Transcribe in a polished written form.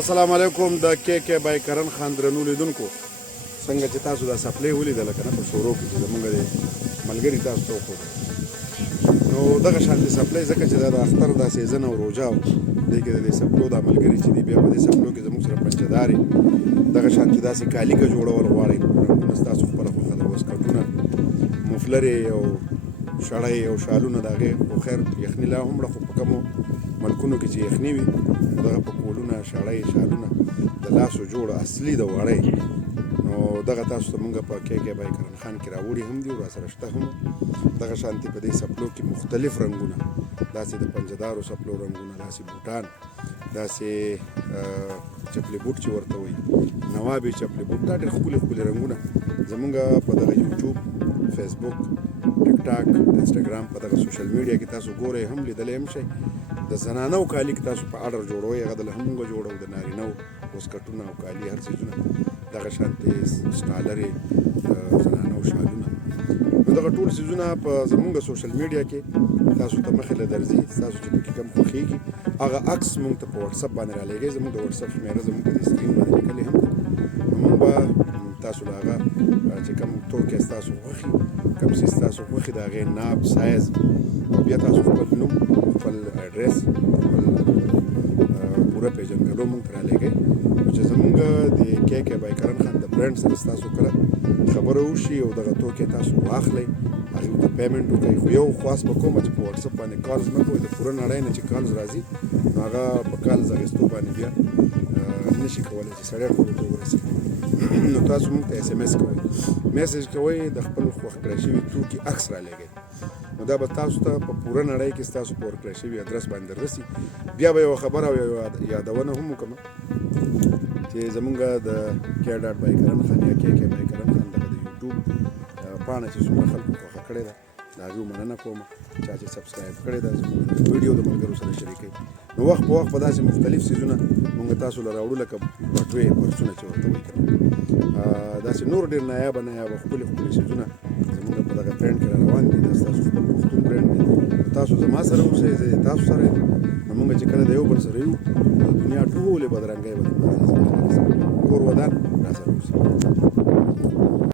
السلام علیکم د کې کې بای کرن خان درنو لیدونکو څنګه چې تاسو دا سپلای ولیدل کنه په شروع کې چې زمونږ د ملګری تاسو ته وکړو نو دغه شان د سپلای ځکه چې دا د اختر دا سیزن او روجا او دې کې د سپلو دا ملګری چې دی بیا په دې سپلو کې زموږ سره پنځداري دغه شان چې داسې کالی کا جوړول غواړي رنګونه تاسو خپل خو خبر اوس کټونه مفلري او شړای او شالونه دغه خو خیر یخنی لا هم خو په کومو ملکونو کې چې یخنی وي دغه په کولونه شړای شالونه د لاسو جوړ اصلي د وړۍ نو دغه تاسو ته مونږ په کې کې بای کرن خان کې راوړي هم دي او را سره شته هم دغه شانتي په دې سپلو کې مختلف رنگونه داسې د پنځدارو سپلو رنگونه داسې بوټان داسې چپلې بوټ چې ورته وایي نوابي چپلې بوټ دا ډېر ښکلي ښکلي رنګونه زمونږ په دغه یوټیوب فیسبوک ټیک ټاک انسټاګرام په دغه سوشل میډیا کې تاسو ګورئ هم لیدلی هم شئ د زنانو کالي کې تاسو په اډر جوړوئ هغه دله هم موږ جوړو د نارینهو وسکټونه او کالي هر څیزونه دغه شانتې سټالرې زنانو شالونه نو دغه ټول څیزونه په زمونږ سوشل میډیا کې تاسو ته مخې له درځي تاسو چې پکې کوم خوښېږي هغه عکس موږ ته په وټساپ باندې رالیږئ زموږ د وټساپ شمیره زموږ په دې سکرین باندې لیکلې هم ده نو موږ به تاسو له هغه چې کوم توکي ستاسو خوښي کوم څیز ستاسو خوښي د هغې ناب سایز او بیا تاسو خپل نوم خپل اډرس خپل پوره پیژندګلو موږ ته رالیږئ چې زموږ د کې کې بای کرن خان د برانډ سره ستاسو کله خبره وشي او دغه توکي تاسو واخلئ هغې ته پیمنټ وکړئ خو یو خواست به کومه چې په وټساپ باندې کالز مه کوئ د پوره نړۍ نه چې کالز راځي نو هغه په کالز اخیستو باندې بیا نشي کولی چې سړی خپلو ته ورسېږي نو تاسو موږ ته اس ام اس کوئ میسج کوئ د خپل خوښ کړی شوي توکي عکس رالیږئ نو دا به تاسو ته په پوره نړۍ کې ستاسو په ورکړی شوي ادرس باندې رسي بیا به یوه خبره او یو یادونه هم وکړم چې زمونږ د کې ډاټ بای کرن خان یا کې بای کرن خان دغه د یوټیوب پاڼه چې څومره خلکو خوښه کړې ده د هغې مننه کوم چا چې سبسکرایب کړې ده زموږ ویډیو د ملګرو سره شریکوي نو وخت په وخت به داسې مختلف څیزونه مونږ تاسو له راوړو لکه بټوې پرسونه چې ورته وایي که داسې نور ډېر نایابه نایابه ښکلي ښکلي څیزونه زمونږ په دغه برانډ کې را روان دي دا ستاسو خپل پښتون برانډ دی تاسو زما سره اوسئ زه تاسو سره یم نو مونږ چې کله د یو بل سره یو د دنیا ټولې بدرنګۍ به کور ودان را سره اوسئ